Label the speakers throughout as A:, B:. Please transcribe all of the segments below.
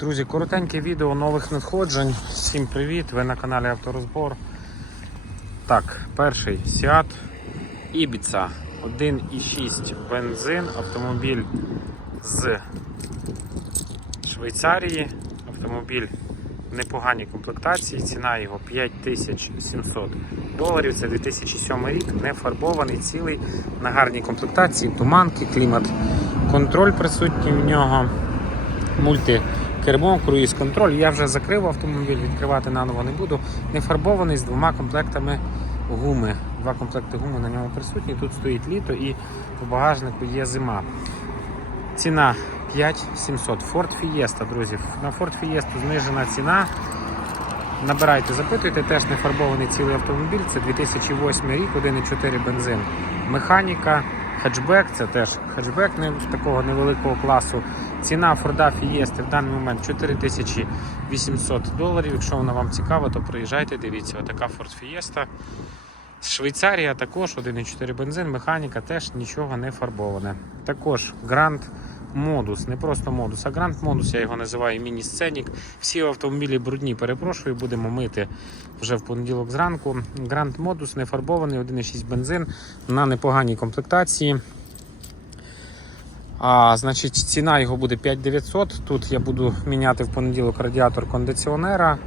A: Друзі, коротеньке відео нових надходжень. Всім привіт! Ви на каналі Авторозбор. Так, перший Seat Ibiza 1,6 бензин, автомобіль з Швейцарії. Автомобіль в непоганій комплектації, ціна його 5700 доларів. Це 2007 рік, не фарбований, цілий, на гарній комплектації, туманки, клімат, контроль присутній в нього мультикермо, круїз контроль. Я вже закрив автомобіль, відкривати наново не буду. Не фарбований з двома комплектами гуми. Два комплекти гуми на ньому присутні. Тут стоїть літо і в багажнику є зима. Ціна 5700. Ford Fiesta, друзі. На Ford Fiesta знижена ціна. Набирайте, запитуйте, теж не фарбований цілий автомобіль. Це 2008 рік, 1,4 бензин. Механіка, хетчбек, це теж хетчбек не, такого невеликого класу. Ціна Форда Fiesta в даний момент 4800 доларів. Якщо вона вам цікава, то приїжджайте, дивіться, отака Ford Fiesta. Швейцарія також 1,4 бензин, механіка теж нічого не фарбоване. Також Grand Modus, не просто Modus, а Grand Modus, я його називаю міні-сценік. Всі автомобілі брудні, перепрошую, будемо мити вже в понеділок зранку. Grand Modus не фарбований, 1,6 бензин на непоганій комплектації. А, значить, ціна його буде 5900. Тут я буду міняти в понеділок радіатор кондиціонера. Е,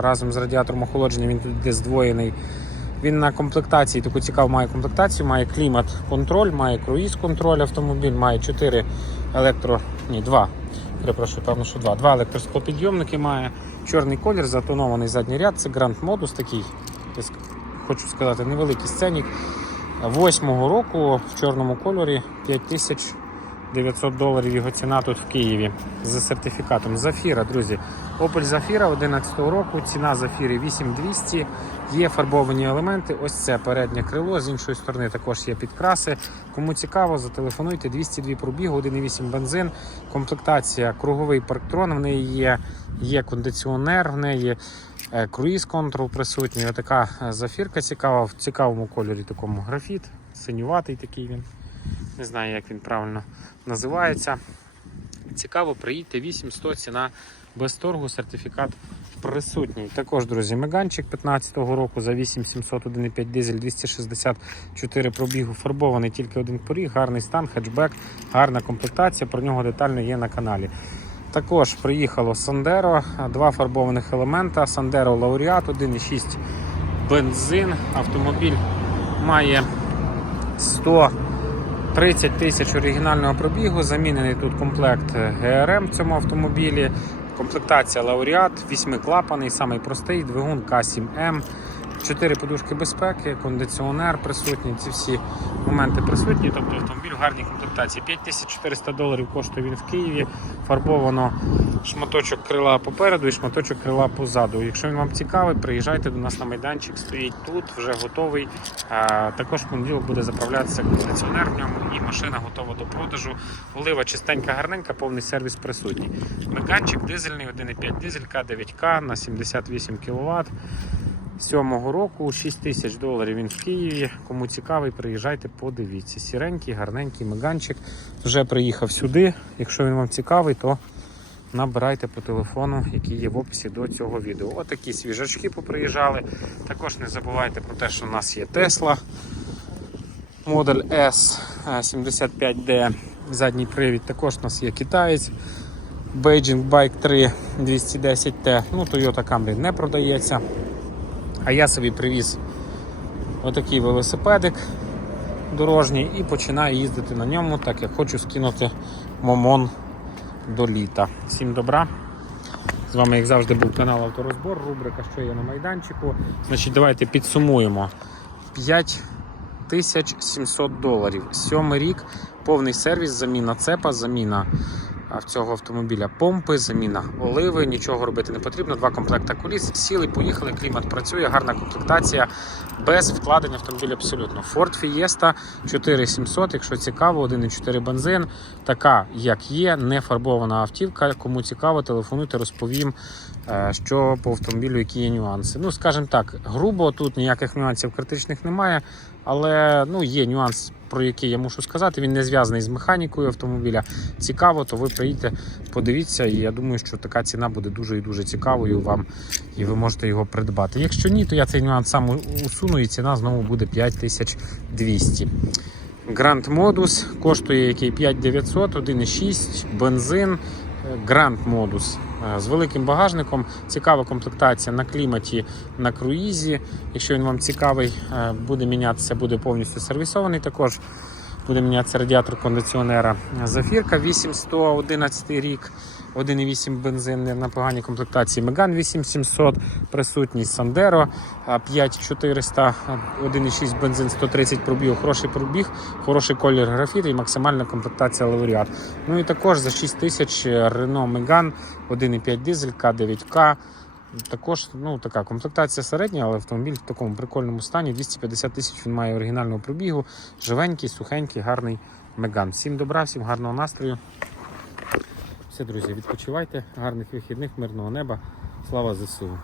A: разом з радіатором охолодження він тут йде здвоєний. Він на комплектації таку цікаву має комплектацію, має клімат-контроль, має круїз-контроль автомобіль, має 4 електро. Ні, 2. Перепрошую, певно, що 2. Два електросклопідйомники має. Чорний колір, затонований задній ряд. Це Grand Modus такий, я хочу сказати, невеликий сценік. Восьмого року в чорному кольорі 5000 900 доларів його ціна тут в Києві з сертифікатом. Зафіра, друзі. Opel Zafira 11 року, ціна Зафіри 8200. Є фарбовані елементи. Ось це переднє крило. З іншої сторони також є підкраси. Кому цікаво, зателефонуйте 202 пробігу, 1,8 бензин. Комплектація круговий парктрон. В неї є, є кондиціонер, в неї е, круїз контрол присутній. Отака е, зафірка цікава в цікавому кольорі, такому графіт, синюватий такий він. Не знаю, як він правильно називається. Цікаво, приїдьте 8100 ціна без торгу, сертифікат присутній. Також, друзі, меганчик 15-го року за 8700 1,5 дизель 264 пробігу, фарбований тільки один поріг, гарний стан, хетчбек, гарна комплектація. Про нього детально є на каналі. Також приїхало Сандеро, два фарбованих елемента. Сандеро Лауреат 1,6 бензин. Автомобіль має 100 30 тисяч оригінального пробігу. Замінений тут комплект ГРМ в цьому автомобілі. Комплектація Лауреат, 8 клапаний, самий простий, двигун К7М, 4 подушки безпеки, кондиціонер присутній. Ці всі моменти присутні. Тобто автомобіль в гарній комплектації. 5400 доларів коштує він в Києві. Фарбовано шматочок крила попереду і шматочок крила позаду. Якщо він вам цікавий, приїжджайте до нас на майданчик, стоїть тут, вже готовий. Також в понеділок буде заправлятися кондиціонер в ньому і машина готова до продажу. Олива чистенька, гарненька, повний сервіс присутній. Меганчик дизельний, 1,5 дизель К9К на 78 кВт. 7-го року 6 тисяч доларів він в Києві. Кому цікавий, приїжджайте, подивіться. Сіренький, гарненький меганчик. Вже приїхав сюди. Якщо він вам цікавий, то набирайте по телефону, який є в описі до цього відео. Отакі свіжачки поприїжджали. Також не забувайте про те, що у нас є Tesla Model S е, 75D. Задній привід. Також у нас є китаєць. Beijing Bike 3 210T. Ну, Toyota Camry не продається. А я собі привіз отакий велосипедик дорожній і починаю їздити на ньому, так як хочу скинути момон до літа. Всім добра. З вами, як завжди, був канал Авторозбор, рубрика Що є на майданчику. Значить, давайте підсумуємо. 5700 доларів. Сьомий рік, повний сервіс, заміна цепа, заміна в цього автомобіля помпи, заміна оливи, нічого робити не потрібно. Два комплекта коліс. Сіли, поїхали, клімат працює, гарна комплектація, без вкладень автомобіля абсолютно. Ford Fiesta 4700, якщо цікаво, 1,4 бензин. Така, як є, не фарбована автівка. Кому цікаво, телефонуйте, розповім, е, що по автомобілю, які є нюанси. Ну, скажімо так, грубо тут ніяких нюансів критичних немає. Але ну, є нюанс, про який я мушу сказати. Він не зв'язаний з механікою автомобіля. Цікаво, то ви приїдете, подивіться, і я думаю, що така ціна буде дуже і дуже цікавою вам, і ви можете його придбати. Якщо ні, то я цей нюанс сам усуну, і ціна знову буде 5200. Grand Modus коштує який 5900, 1,6, бензин. Grand Modus з великим багажником. Цікава комплектація на кліматі, на круїзі. Якщо він вам цікавий, е, буде мінятися, буде повністю сервісований. Також буде мінятися радіатор кондиціонера. Зафірка 811 рік. 1,8 бензин на поганій комплектації. Меган 8700, присутність Сандеро 5400, 1,6 бензин 130 пробіг, хороший пробіг, хороший колір графіту і максимальна комплектація лауреат. Ну і також за 6 тисяч Renault Megane 1,5 дизель К9К. Також ну, така комплектація середня, але автомобіль в такому прикольному стані. 250 тисяч він має оригінального пробігу. Живенький, сухенький, гарний Меган. Всім добра, всім гарного настрою. Все, друзі, відпочивайте, гарних вихідних, мирного неба. Слава ЗСУ!